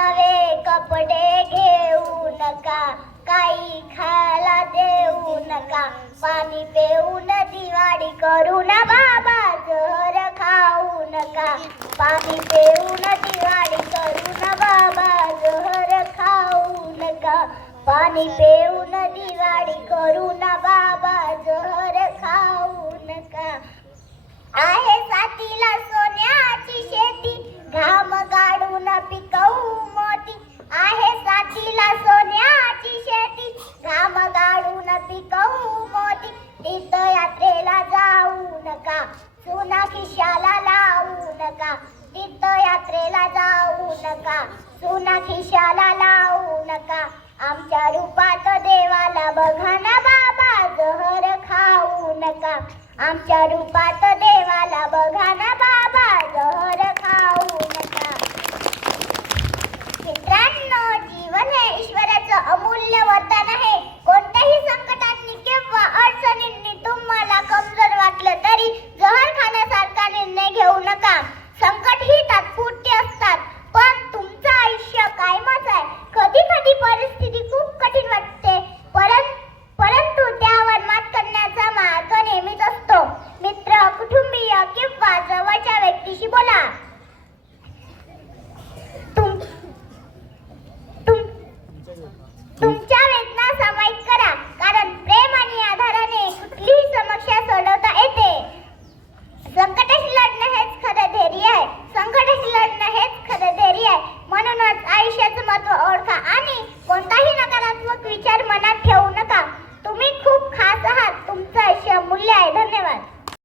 नवे कपडे घेऊ नका, काही खायला देऊ नका, पाणी पिऊन दिवाळी करू ना बाबा, जहर खाऊ नका, पाणी पिऊन दिवाळी करू ना बाबा, जहर खाऊ नका, पाणी पिऊन दिवाळी करू ना बाबा, जहर खाऊ नका. आहे साथीला सोन्याची शेती, घाम गाडून पिकवू मोती, आहे साथीला सोन्याची शेती, घाम गाडून पिकवू मोती, तीर्थयात्रेला जाऊ नका, चुना खिशाला लावू नका, तीर्थयात्रेला जाऊ नका, चुना खिशाला लावू नका, आमच्या रूपात देवाला बघा ना बाबा, जहर खाऊ नका, आमच्या रूपात देवाला बघा ना बाबा, जहर खाऊ नका. मित्रांनो, जीवन हे ईश्वराचं अमूल्य वरदान आहे. कोणत्याही संकटांनी किंवा अडचणींनी तुम्हाला कमजोर वाटलं तरी जहर खाण्यासारखा निर्णय घेऊ नका. संकट ही तात्पुरती असतात, पण तुमचं आयुष्य कायमच आहे. कधी कधी परिस्थिती खूप कठीण वाटते, परंतु त्यावर मात करण्याचा मार्ग नेहमीच असतो. मित्र, कुटुंबीय किंवा जवळच्या व्यक्तीशी बोला.